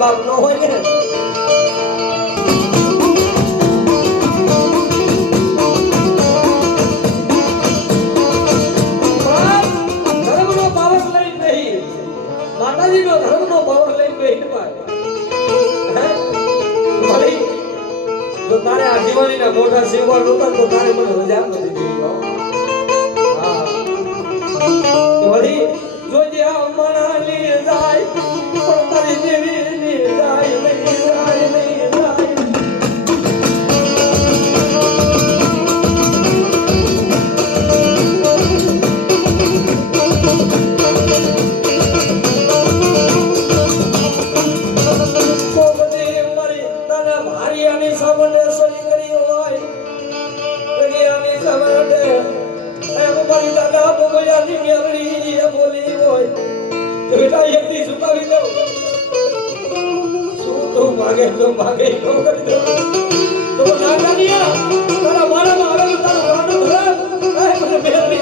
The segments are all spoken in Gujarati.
બાપ ન હોય ને ધર્મનો પાવર લઈ નહીં માતાજીનો ધર્મનો પાવર લઈ નહીં જો તારે આ જીવનીના મોઢા સેવા નહોતા તો તારે મને રજા નથી દીધી હા વળી જોજે આ મણાલી જાય પણ તારી દેવી ની જાય નહીં જાય નહીં જાય मागे तो कर दो तो नाना निया तारा मारा मारा तारा गानो भरा काहे મને મેળવી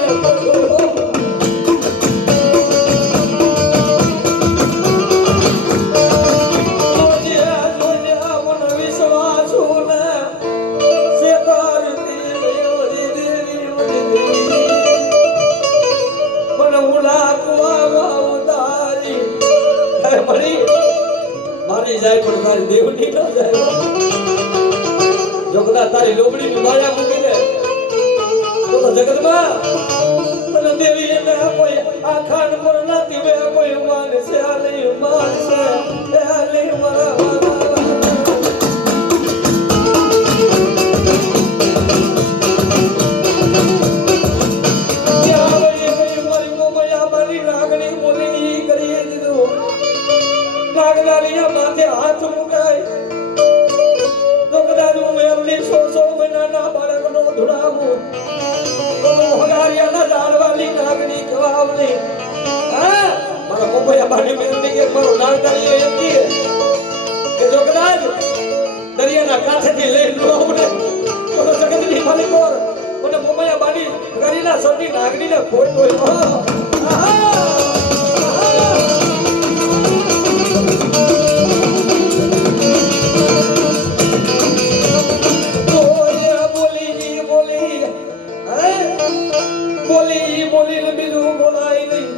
જાય પણ તારી દેવની ન જાય જો કદાચ તારી લોબડીની માયા મૂકી દે તો જગતમાં તને દેવી એને કોઈ આખાન પર નાતી વે કોઈ માનસે આલી માનસે આલી મારા નાગદારિયા માથે હાથ મુકાય તો કદાચ હું એમની 100 મહિનાના બાળકનો ધુડાવું તો હગારિયાના ઝાડવાલી નાગની કવાવલી હા મારા મોબૈયા બાની મેરડી કે મારો નાગદારિયો એમ કહે કે જો કદાચ દરિયાના કાંઠેથી લઈને આવું ને તો જગતની માલિકોર મને મોબૈયા બાની હગારીના સરની નાગડીને ખોટ હોય બોલી ને બીજું બોલાય નહીં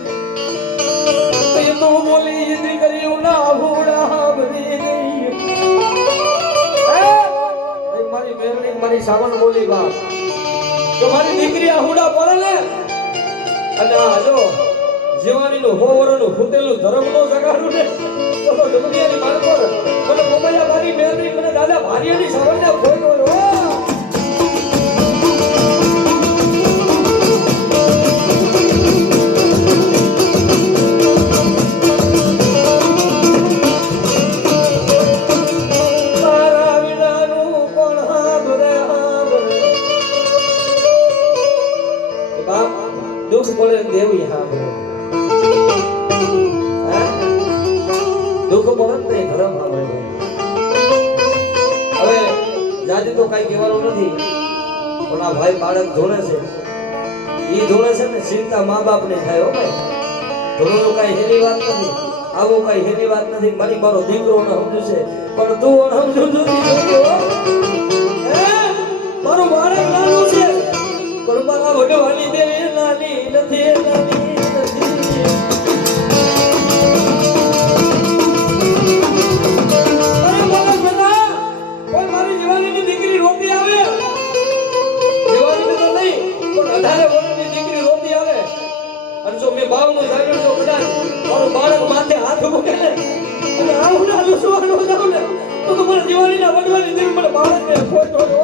તે તો બોલી દીકરી ઉના ભૂડા હાબરી નહીં મારી મેરણી મારી સાવન બોલી બાપ કે મારી દીકરી આહુડા પડે ને અને આ જો જીવાનીનું હોવરનું ફૂટેલું ધર્મનો જગાડું ને તો દુનિયાની માનકો મને મોમૈયા મારી મેરણી મને દાદા ભારિયાની સાવનને ખોઈ હોય દુઃખ પડે દેવી હા દુઃખ પડે ને ધર્મ હવે જાજુ તો કઈ કહેવાનું નથી પણ આ ભાઈ બાળક ધોણે છે ઈ ધોણે છે ને ચિંતા મા બાપ ને થાય હો ભાઈ ધોળો કઈ હેરી વાત નથી આવું કઈ હેરી વાત નથી મારી મારો દીકરો ને સમજુ છે પણ તું સમજુ નથી મારું બાળક નાનું છે પણ મારા ભગવાનની દેવી નાની નથી નાની નથી અરે મારા બેટા કોઈ મારી જીવાનીની દીકરી રોતી આવે જીવાનીને તો નહીં પણ 18 વર્ષની દીકરી રોતી આવે અને જો મેં બાવનું જાણ્યું તો કદાચ મારું બાળક માથે હાથ મૂકે ને અને આવું ના લૂસવાનું જાવ ને તો મારા જીવાનીના વડવાની દેવી મને બાળકને ખોટો